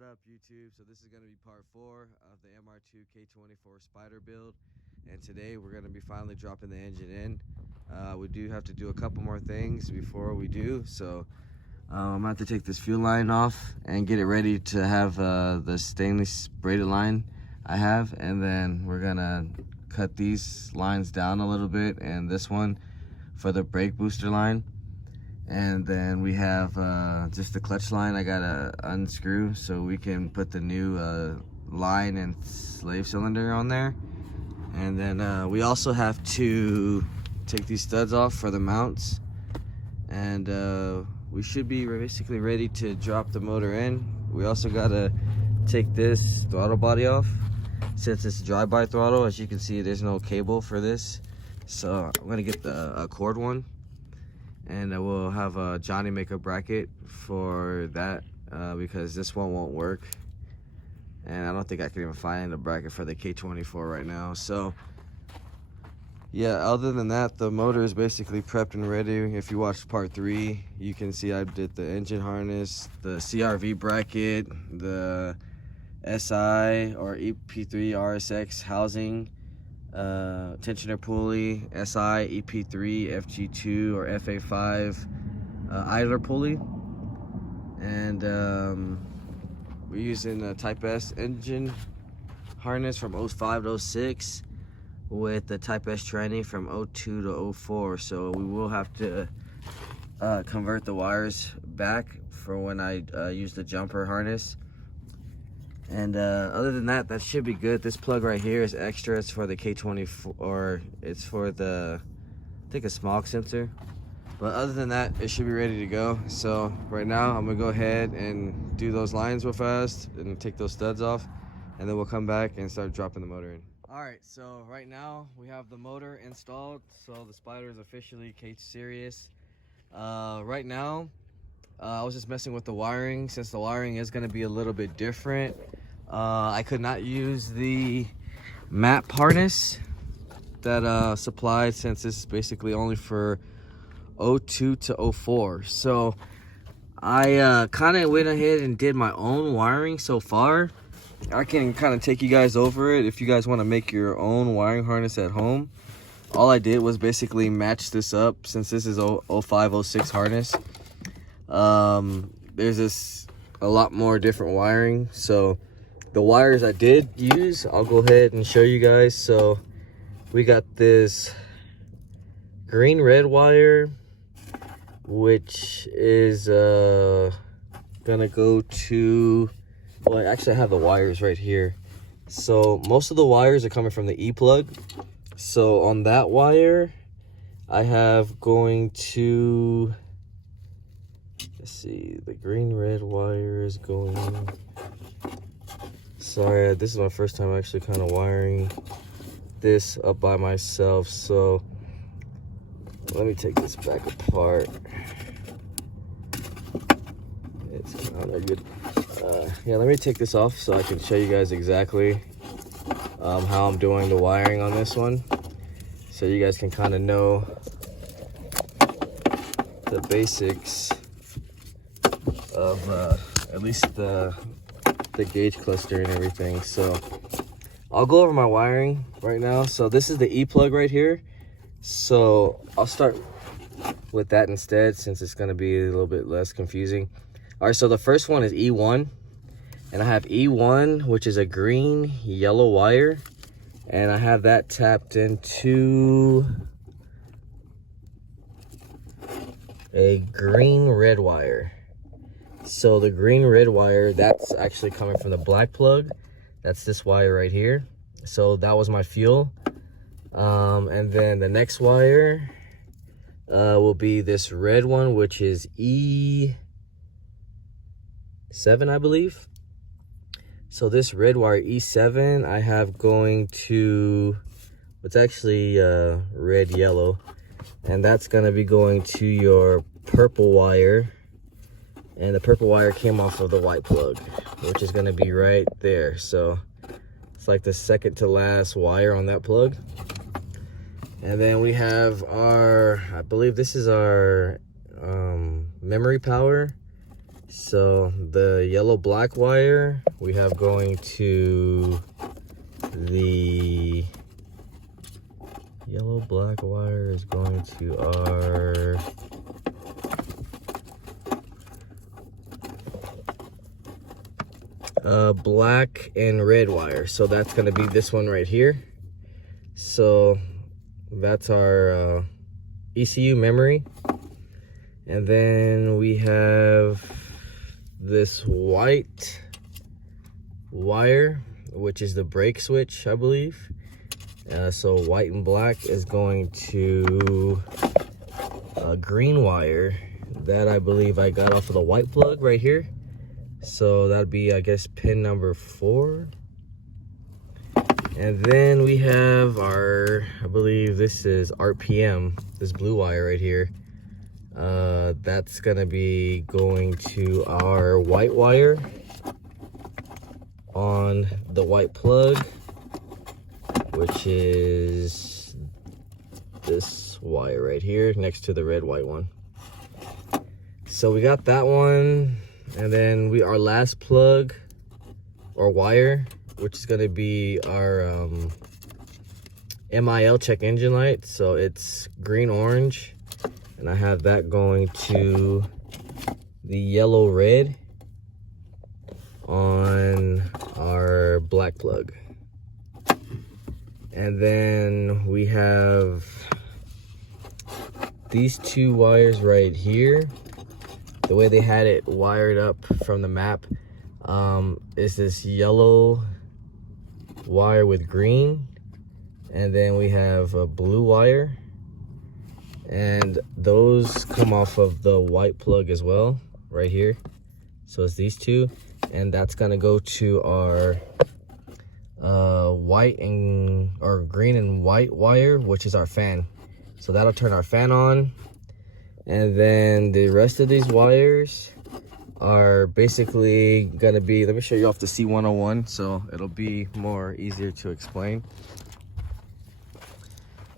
What up, YouTube? So this is going to be part 4 of the mr2 k24 spyder build, and today we're going to be finally dropping the engine in. We do have to do a couple more things before we do, so I'm going to have to take this fuel line off and get it ready to have the stainless braided line I have, and then we're going to cut these lines down a little bit, and this one for the brake booster line. And then we have just the clutch line I gotta unscrew so we can put the new line and slave cylinder on there. And then we also have to take these studs off for the mounts. And we should be basically ready to drop the motor in. We also gotta take this throttle body off. Since it's drive-by throttle, as you can see, there's no cable for this. So I'm gonna get the cord one. And we'll have Johnny make a bracket for that because this one won't work. And I don't think I can even find a bracket for the K24 right now. So yeah, other than that, the motor is basically prepped and ready. If you watched part 3, you can see I did the engine harness, the CRV bracket, the SI or EP3 RSX housing, tensioner pulley, SI, EP3, FG2 or FA5 idler pulley, and we're using a Type S engine harness from 05 to 06 with the Type S tranny from 02 to 04. So we will have to convert the wires back for when I use the jumper harness. And other than that, that should be good. This plug right here is extra. It's for the K24, or it's for the, I think, a smog sensor. But other than that, it should be ready to go. So right now, I'm gonna go ahead and do those lines real fast and take those studs off, and then we'll come back and start dropping the motor in. All right, so right now we have the motor installed. So the Spyder is officially K-Series. Right now, I was just messing with the wiring, since the wiring is going to be a little bit different. I could not use the map harness that supplied, since this is basically only for 02 to 04. So I kind of went ahead and did my own wiring so far. I can kind of take you guys over it if you guys want to make your own wiring harness at home. All I did was basically match this up, since this is 05, 06 harness. There's a lot more different wiring. So the wires I did use, I'll go ahead and show you guys. So we got this green red wire, which is gonna go to, well, actually I have the wires right here. So most of the wires are coming from the E-plug. So on that wire I have going to, let's see, the green red wire is going, sorry, this is my first time actually kind of wiring this up by myself. So let me take this back apart. It's kind of good. Yeah, let me take this off so I can show you guys exactly how I'm doing the wiring on this one, so you guys can kind of know the basics of at least the gauge cluster and everything. So I'll go over my wiring right now. So this is the E-plug right here. So I'll start with that instead, since it's going to be a little bit less confusing. All right, so the first one is E1, and I have E1, which is a green yellow wire, and I have that tapped into a green red wire. So the green red wire, that's actually coming from the black plug. That's this wire right here. So that was my fuel. And then the next wire will be this red one, which is E7, I believe. So this red wire E7 I have going to, it's actually red yellow, and that's going to be going to your purple wire. And the purple wire came off of the white plug, which is going to be right there. So it's like the second to last wire on that plug. And then we have our, I believe this is our memory power. So the yellow black wire we have going to the yellow black wire is going to our black and red wire. So that's going to be this one right here. So that's our ECU memory. And then we have this white wire, which is the brake switch, I believe. So white and black is going to a green wire that I believe I got off of the white plug right here. So that'd be, I guess, pin number 4. And then we have our, I believe this is RPM, this blue wire right here. That's gonna be going to our white wire on the white plug, which is this wire right here next to the red white one. So we got that one. And then our last plug or wire, which is going to be our MIL check engine light. So it's green orange, and I have that going to the yellow red on our black plug. And then we have these 2 wires right here. The way they had it wired up from the map is this yellow wire with green, and then we have a blue wire, and those come off of the white plug as well right here. So it's these 2, and that's gonna go to our green and white wire, which is our fan. So that'll turn our fan on. And then the rest of these wires are basically gonna be, let me show you off the C101 so it'll be more easier to explain.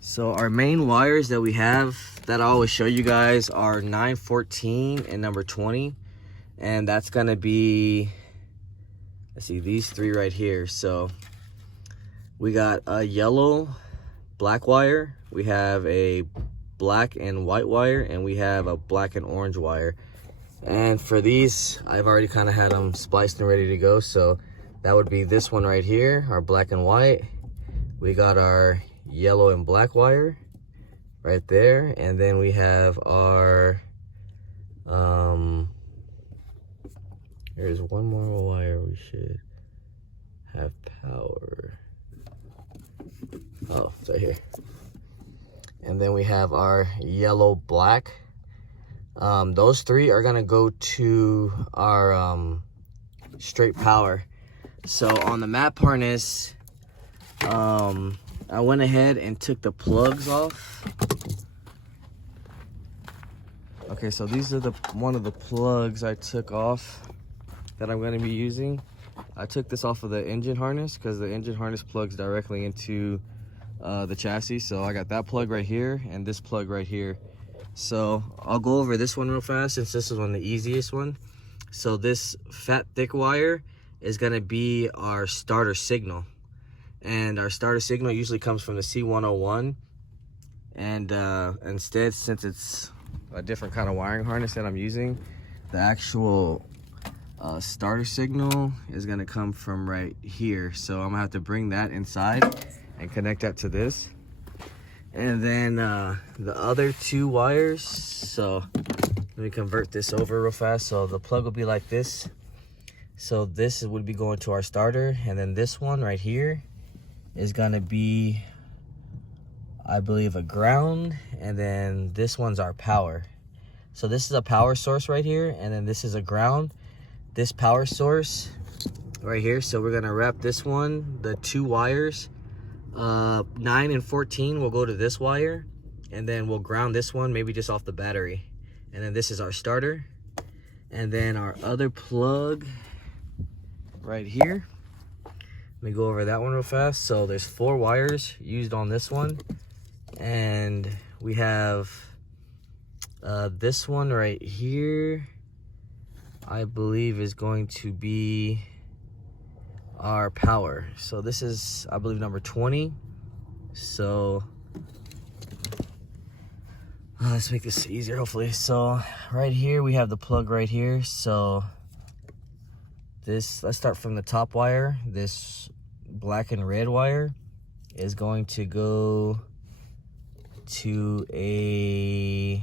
So our main wires that we have that I always show you guys are 9, 14, and number 20. And that's gonna be, let's see, these 3 right here. So we got a yellow black wire, we have a black and white wire, and we have a black and orange wire. And for these, I've already kind of had them spliced and ready to go. So that would be this one right here, our black and white. We got our yellow and black wire right there, and then we have our there's one more wire we should have power. Oh, it's right here. And then we have our yellow black. Those 3 are gonna go to our straight power. So on the map harness, I went ahead and took the plugs off. Okay, so these are one of the plugs I took off that I'm gonna be using. I took this off of the engine harness because the engine harness plugs directly into the chassis. So I got that plug right here and this plug right here. So I'll go over this one real fast since this is one of the easiest one. So this fat thick wire is going to be our starter signal, and our starter signal usually comes from the C101. And instead, since it's a different kind of wiring harness that I'm using, the actual starter signal is going to come from right here. So I'm gonna have to bring that inside and connect that to this. And then the other 2 wires, so let me convert this over real fast. So the plug will be like this. So this would be going to our starter, and then this one right here is gonna be, I believe, a ground, and then this one's our power. So this is a power source right here, and then this is a ground. This power source right here, so we're gonna wrap this one, the 2 wires, 9 and 14 will go to this wire, and then we'll ground this one maybe just off the battery. And then this is our starter, and then our other plug right here. Let me go over that one real fast. So there's 4 wires used on this one, and we have this one right here, I believe is going to be our power. So this is, I believe, number 20. So let's make this easier, hopefully. So right here we have the plug right here. So this, let's start from the top wire. This black and red wire is going to go to a,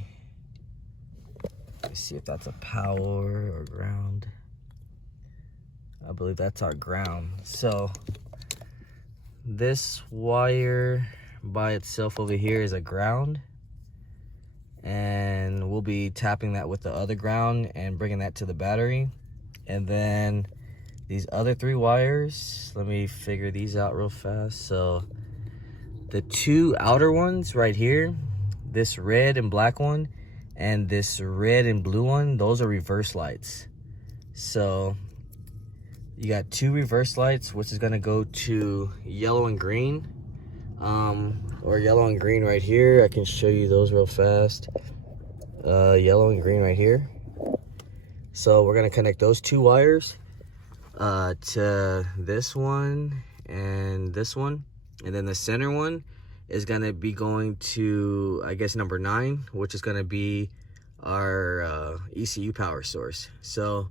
let's see if that's a power or ground. I believe that's our ground. So this wire by itself over here is a ground, and we'll be tapping that with the other ground and bringing that to the battery. And then these other 3 wires, let me figure these out real fast. So the 2 outer ones right here, this red and black one and this red and blue one, those are reverse lights. So you got 2 reverse lights, which is gonna go to yellow and green, or yellow and green right here. I can show you those real fast. Yellow and green right here. So we're gonna connect those 2 wires to this one and this one, and then the center one is gonna be going to, I guess, number 9, which is gonna be our ECU power source. So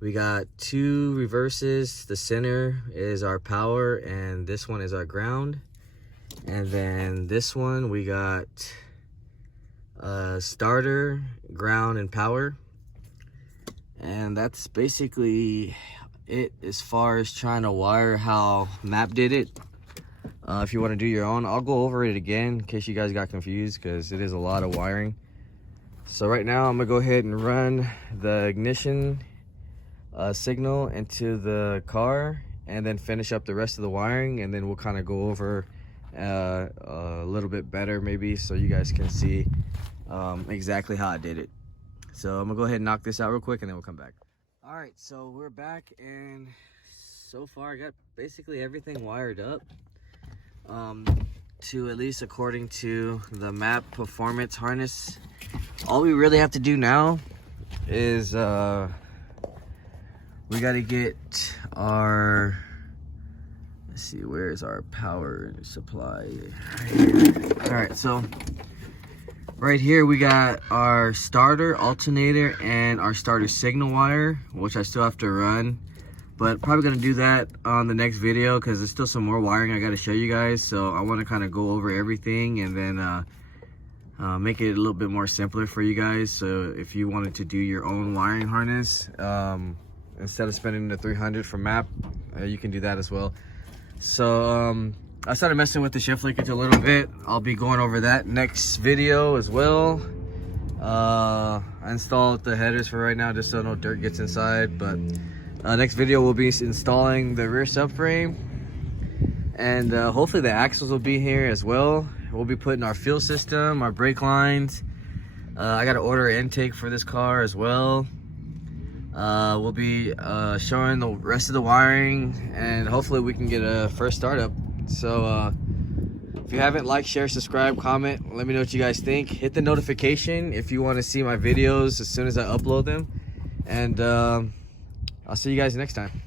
we got 2 reverses. The center is our power and this one is our ground. And then this one we got starter, ground, and power. And that's basically it as far as trying to wire how Map did it. If you want to do your own, I'll go over it again in case you guys got confused, because it is a lot of wiring. So right now I'm gonna go ahead and run the ignition signal into the car and then finish up the rest of the wiring, and then we'll kind of go over a little bit better maybe so you guys can see exactly how I did it. So I'm gonna go ahead and knock this out real quick and then we'll come back. All right, so we're back, and so far I got basically everything wired up to, at least according to the Map performance harness. All we really have to do now is we got to get our, let's see, where's our power supply? All right, so right here we got our starter, alternator, and our starter signal wire, which I still have to run, but probably gonna do that on the next video because there's still some more wiring I got to show you guys. So I want to kind of go over everything and then make it a little bit more simpler for you guys. So if you wanted to do your own wiring harness, instead of spending the $300 from Map, you can do that as well. So I started messing with the shift linkage a little bit. I'll be going over that next video as well. I installed the headers for right now just so no dirt gets inside, but next video we'll be installing the rear subframe, and hopefully the axles will be here as well. We'll be putting our fuel system, our brake lines. I got to order an intake for this car as well. We'll be showing the rest of the wiring, and hopefully we can get a first startup. So if you haven't, like, share, subscribe, comment, let me know what you guys think. Hit the notification if you want to see my videos as soon as I upload them, and I'll see you guys next time.